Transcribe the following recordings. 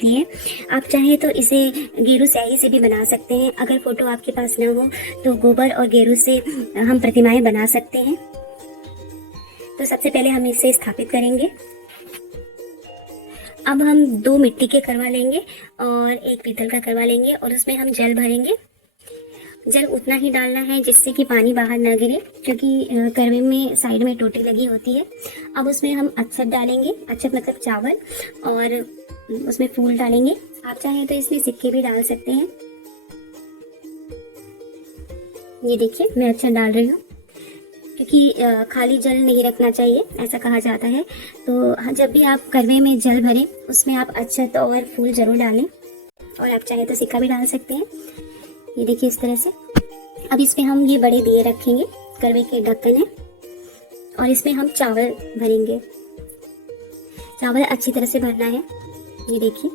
है। आप चाहें तो इसे गेरू स्याही से भी बना सकते हैं। अगर फोटो आपके पास ना हो तो गोबर और गेरू से हम प्रतिमाएं बना सकते हैं। तो सबसे पहले हम इसे स्थापित करेंगे। अब हम 2 मिट्टी के करवा लेंगे और 1 पीतल का करवा लेंगे और उसमें हम जल भरेंगे। जल उतना ही डालना है जिससे कि पानी बाहर ना गिरे, क्योंकि करवे में साइड में टोटी लगी होती है। अब उसमें हम अक्षत डालेंगे, अक्षत मतलब चावल, और उसमें फूल डालेंगे। आप चाहें तो इसमें सिक्के भी डाल सकते हैं। ये देखिए मैं अक्षत डाल रही हूँ, क्योंकि खाली जल नहीं रखना चाहिए ऐसा कहा जाता है। तो जब भी आप करवे में जल भरें उसमें आप अक्षत और फूल जरूर डालें, और आप चाहें तो सिक्का भी डाल सकते हैं। ये देखिए इस तरह से। अब इसमें हम ये बड़े दिए रखेंगे, करवे के ढक्कन है, और इसमें हम चावल भरेंगे। चावल अच्छी तरह से भरना है। ये देखिए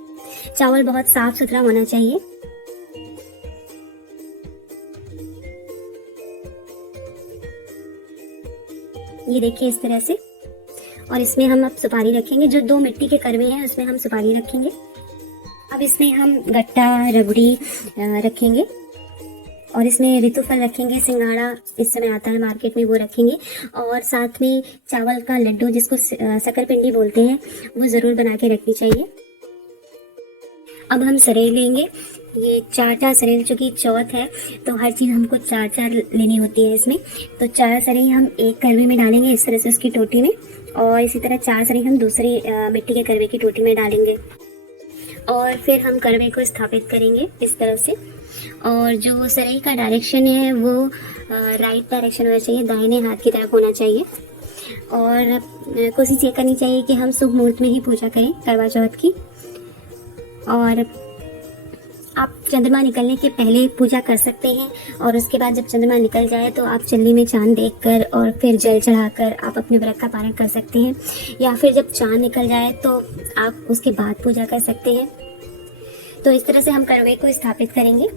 चावल बहुत साफ सुथरा होना चाहिए। ये देखिए इस तरह से। और इसमें हम अब सुपारी रखेंगे। जो 2 मिट्टी के करवे हैं उसमें हम सुपारी रखेंगे। अब इसमें हम गट्टा रबड़ी रखेंगे, और इसमें ऋतुफल रखेंगे, सिंघाड़ा इस समय आता है मार्केट में, वो रखेंगे। और साथ में चावल का लड्डू जिसको शक्कर-पिंडी बोलते हैं वो ज़रूर बना के रखनी चाहिए। अब हम सरेल लेंगे। ये 4 सरेल, चूँकि चौथ है तो हर चीज़ हमको 4 लेनी होती है इसमें। तो 4 सरेल हम एक करवे में डालेंगे इस तरह से उसकी टोटी में, और इसी तरह 4 सरेल हम दूसरी मिट्टी के करवे की टोटी में डालेंगे। और फिर हम करवे को स्थापित करेंगे इस तरह से। और जो सरेल का डायरेक्शन है वो राइट डायरेक्शन होना चाहिए, दाहिने हाथ की तरफ होना चाहिए। और कोशिश ये करनी चाहिए कि हम शुभ मुहूर्त में ही पूजा करें करवा चौथ की। और आप चंद्रमा निकलने के पहले पूजा कर सकते हैं, और उसके बाद जब चंद्रमा निकल जाए तो आप चंद्रमा में चांद देखकर और फिर जल चढ़ाकर आप अपने व्रत का पालन कर सकते हैं। या फिर जब चांद निकल जाए तो आप उसके बाद पूजा कर सकते हैं। तो इस तरह से हम करवे को स्थापित करेंगे।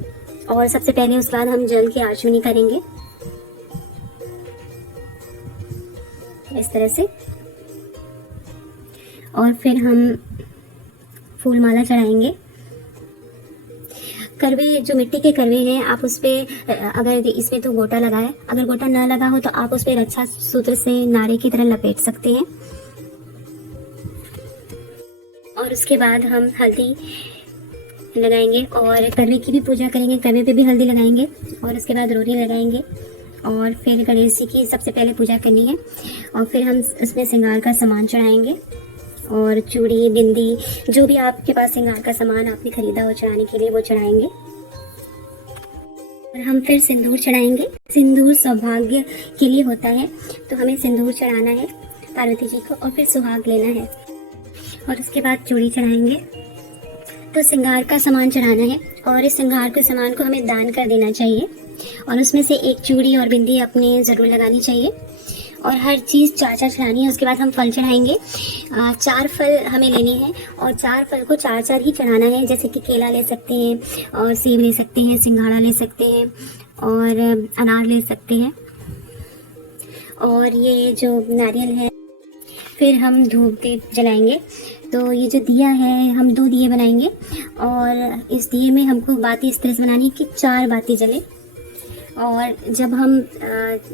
और सबसे पहले उसके बाद हम जल की आचमनी करेंगे इस तरह से। और फिर हम फूल माला चढ़ाएंगे। करवे जो मिट्टी के करवे हैं आप उस पर अगर इसमें तो गोटा लगा है, अगर गोटा न लगा हो तो आप उस पर रक्षा सूत्र से नारे की तरह लपेट सकते हैं। और उसके बाद हम हल्दी लगाएंगे और करवे की भी पूजा करेंगे। करवे पे भी हल्दी लगाएंगे और उसके बाद रोरी लगाएंगे। और फिर गणेश जी की सबसे पहले पूजा करनी है, और फिर हम उसमें श्रृंगार का सामान चढ़ाएंगे, और चूड़ी बिंदी जो भी आपके पास श्रृंगार का सामान आपने खरीदा हो चढ़ाने के लिए वो चढ़ाएंगे। और हम फिर सिंदूर चढ़ाएंगे। सिंदूर सौभाग्य के लिए होता है, तो हमें सिंदूर चढ़ाना है पार्वती जी को, और फिर सुहाग लेना है। और उसके बाद चूड़ी चढ़ाएंगे। तो श्रृंगार का सामान चढ़ाना है, और इस श्रृंगार के सामान को हमें दान कर देना चाहिए, और उसमें से 1 चूड़ी और बिंदी अपने ज़रूर लगानी चाहिए। और हर चीज़ 4 चढ़ानी है। उसके बाद हम फल चढ़ाएंगे। 4 फल हमें लेने हैं, और 4 फल को 4 ही चढ़ाना है। जैसे कि केला ले सकते हैं, और सेब ले सकते हैं, सिंघाड़ा ले सकते हैं, और अनार ले सकते हैं, और ये जो नारियल है। फिर हम धूप दीप जलाएंगे। तो ये जो दिया है हम 2 दिए बनाएंगे, और इस दिए में हमको बाती इस तरह से बनानी है कि 4 बाती जले। और जब हम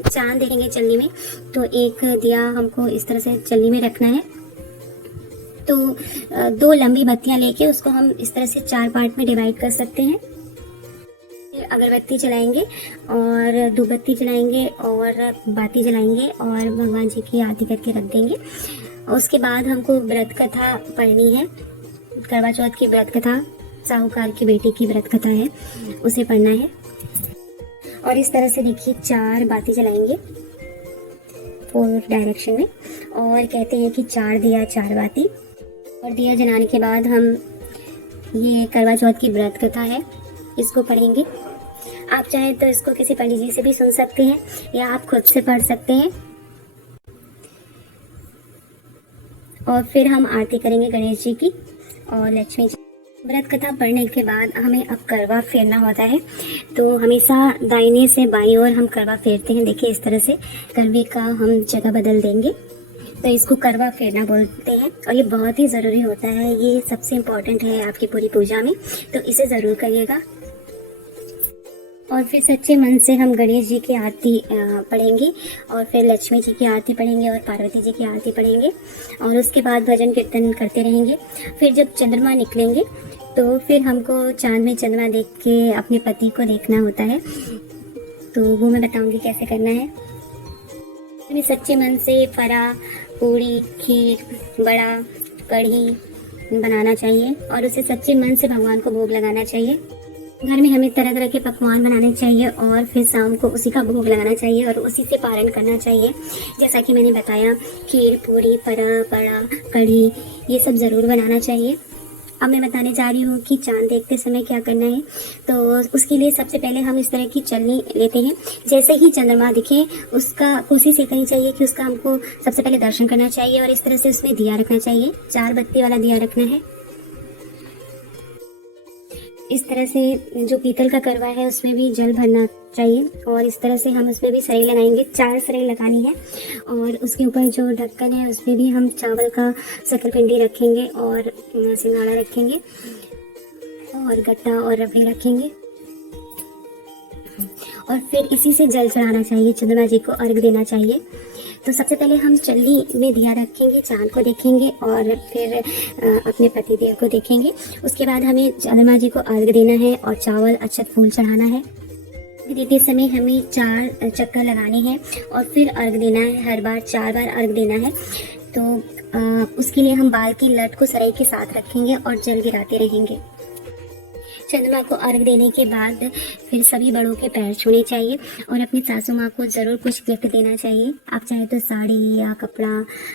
चांद देखेंगे चलनी में तो 1 दिया हमको इस तरह से चलनी में रखना है। तो 2 लंबी बत्तियां लेके उसको हम इस तरह से 4 पार्ट में डिवाइड कर सकते हैं। फिर अगरबत्ती जलाएंगे और धूपबत्ती जलाएंगे और बाती जलाएंगे, और भगवान जी की आरती करके रख देंगे। उसके बाद हमको व्रत कथा पढ़नी है। करवा चौथ की व्रत कथा, साहूकार की बेटी की व्रत कथा है, उसे पढ़ना है। और इस तरह से देखिए 4 बाती जलाएंगे 4 डायरेक्शन में, और कहते हैं कि 4 दिया 4 बाती। और दिया जलाने के बाद हम ये करवा चौथ की व्रत कथा है इसको पढ़ेंगे। आप चाहें तो इसको किसी पंडित जी से भी सुन सकते हैं, या आप खुद से पढ़ सकते हैं। और फिर हम आरती करेंगे गणेश जी की और लक्ष्मी जी। व्रत कथा पढ़ने के बाद हमें अब करवा फेरना होता है। तो हमेशा दाहिने से बाईं ओर हम करवा फेरते हैं। देखिए इस तरह से करवे का हम जगह बदल देंगे। तो इसको करवा फेरना बोलते हैं और ये बहुत ही ज़रूरी होता है। ये सबसे इम्पोर्टेंट है आपकी पूरी पूजा में, तो इसे ज़रूर करिएगा। और फिर सच्चे मन से हम गणेश जी की आरती पढ़ेंगे और फिर लक्ष्मी जी की आरती पढ़ेंगे और पार्वती जी की आरती पढ़ेंगे और उसके बाद भजन कीर्तन करते रहेंगे। फिर जब चंद्रमा निकलेंगे तो फिर हमको चांद में चंद्रमा देख के अपने पति को देखना होता है, तो वो मैं बताऊंगी कैसे करना है। हमें सच्चे मन से फरा, पूड़ी, खीर, बड़ा, कढ़ी बनाना चाहिए और उसे सच्चे मन से भगवान को भोग लगाना चाहिए। घर में हमें तरह तरह के पकवान बनाने चाहिए और फिर शाम को उसी का भोग लगाना चाहिए और उसी से पारण करना चाहिए। जैसा कि मैंने बताया, खीर, पूरी, फरा, बड़ा, कढ़ी, ये सब ज़रूर बनाना चाहिए। अब मैं बताने जा रही हूँ कि चांद देखते समय क्या करना है। तो उसके लिए सबसे पहले हम इस तरह की चलनी लेते हैं। जैसे ही चंद्रमा दिखे उसका कोशिश ये करनी चाहिए कि उसका हमको सबसे पहले दर्शन करना चाहिए और इस तरह से उसमें दिया रखना चाहिए। 4 बत्ती वाला दिया रखना है। इस तरह से जो पीतल का करवा है उसमें भी जल भरना चाहिए और इस तरह से हम उसमें भी सराई लगाएंगे। 4 सराई लगानी है और उसके ऊपर जो ढक्कन है उसमें भी हम चावल का शक्करपिंडी रखेंगे और सिंघाड़ा रखेंगे और गट्टा और रबड़ी रखेंगे और फिर इसी से जल चढ़ाना चाहिए, चंद्रमा जी को अर्घ देना चाहिए। तो सबसे पहले हम चल्ली में दिया रखेंगे, चांद को देखेंगे और फिर अपने पतिदेव को देखेंगे। उसके बाद हमें चंद्रमा जी को अर्घ देना है और चावल, अक्षत, फूल चढ़ाना है। देते समय हमें 4 चक्कर लगाने हैं और फिर अर्घ देना है। हर बार 4 बार अर्घ देना है। तो उसके लिए हम बाल की लट को सराई के साथ रखेंगे और जल गिराते रहेंगे। चंद्रमा को अर्घ देने के बाद फिर सभी बड़ों के पैर छूने चाहिए और अपनी सासू माँ को ज़रूर कुछ गिफ्ट देना चाहिए। आप चाहे तो साड़ी या कपड़ा